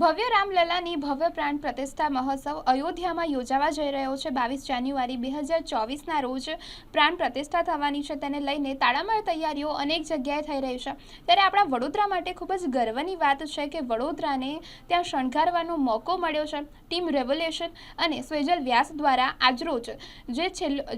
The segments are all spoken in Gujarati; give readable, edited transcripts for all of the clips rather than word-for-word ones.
ભવ્ય રામલલાની ભવ્ય પ્રાણ પ્રતિષ્ઠા મહોત્સવ અયોધ્યામાં યોજાવા જઈ રહ્યો છે। 22 જાન્યુઆરી 2024ના રોજ પ્રાણ પ્રતિષ્ઠા થવાની છે, તેને લઈને તાળામાર તૈયારીઓ અનેક જગ્યાએ થઈ રહી છે। ત્યારે આપણા વડોદરા માટે ખૂબ જ ગર્વની વાત છે કે વડોદરાને ત્યાં શણગારવાનો મોકો મળ્યો છે। ટીમ રેવોલ્યુશન અને સ્વેજલ વ્યાસ દ્વારા આજરોજ જે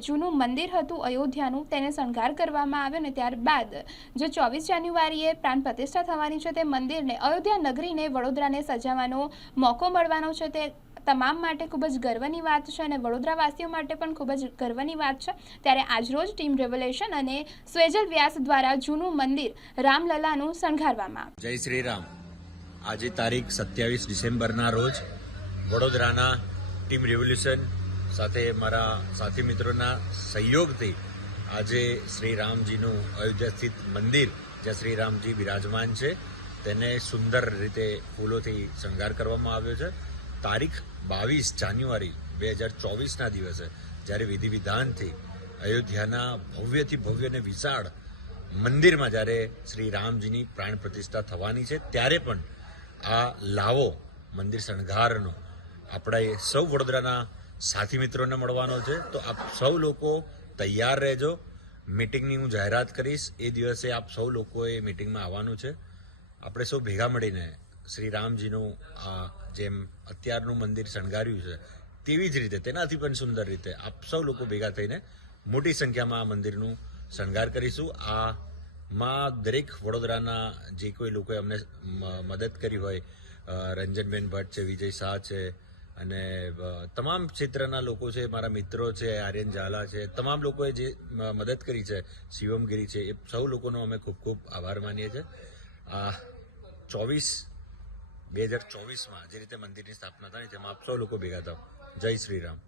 જૂનું મંદિર હતું અયોધ્યાનું તેને શણગાર કરવામાં આવ્યો ને ત્યારબાદ જે 24 જાન્યુઆરીએ પ્રાણ પ્રતિષ્ઠા થવાની છે તે મંદિરને અયોધ્યા નગરીને વડોદરાને સજાવવાનો મોકો મળવાનો છે। તે તમામ માટે ખૂબ જ ગર્વની વાત છે અને વડોદરાવાસીઓ માટે પણ ખૂબ જ ગર્વની વાત છે। ત્યારે આજરોજ ટીમ રેવોલ્યુશન અને સ્વેજલ વ્યાસ દ્વારા જૂનું મંદિર રામલલાનું શણગારવામાં આવ્યું। જય શ્રી રામ। આજે તારીખ 27 ડિસેમ્બરના રોજ વડોદરાના ટીમ રેવોલ્યુશન સાથે મારા સાથી મિત્રોના સહયોગથી આજે શ્રી રામજીનું અયોધ્યા સ્થિત મંદિર જ્યાં શ્રી રામજી બિરાજમાન છે તેને સુંદર રીતે ફૂલોથી શણગાર કરવામાં આવ્યો છે। તારીખ 22 જાન્યુઆરી 2024ના દિવસે જ્યારે વિધિ વિધાનથી અયોધ્યાના ભવ્યથી ભવ્ય અને વિશાળ મંદિરમાં જ્યારે શ્રી રામજીની પ્રાણ પ્રતિષ્ઠા થવાની છે ત્યારે પણ આ લાવો મંદિર શણગારનો આપણે સૌ વડોદરાના સાથી મિત્રોને મળવાનો છે। તો આપ સૌ લોકો તૈયાર રહેજો। મિટિંગની હું જાહેરાત કરીશ, એ દિવસે આપ સૌ લોકોએ મિટિંગમાં આવવાનું છે। આપણે સૌ ભેગા મળીને શ્રી રામજીનું જેમ અત્યારનું મંદિર શણગાર્યું છે તેવી જ રીતે તેનાથી પણ સુંદર રીતે આપ સૌ લોકો ભેગા થઈને મોટી સંખ્યામાં આ મંદિરનું શણગાર કરીશું। આમાં દરેક વડોદરાના જે કોઈ લોકોએ અમને મદદ કરી હોય, રંજનબેન ભટ્ટ છે, વિજય શાહ છે અને તમામ ક્ષેત્રના લોકો છે, મારા મિત્રો છે, આર્યન ઝાલા છે, તમામ લોકોએ જે મદદ કરી છે, શિવમગીરી છે, એ સૌ લોકોનો અમે ખૂબ ખૂબ આભાર માનીએ છીએ। 2024માં જે રીતે મંદિરની સ્થાપના થાય તેમાં આપ સૌ લોકો ભેગા થાવ। જય શ્રી રામ।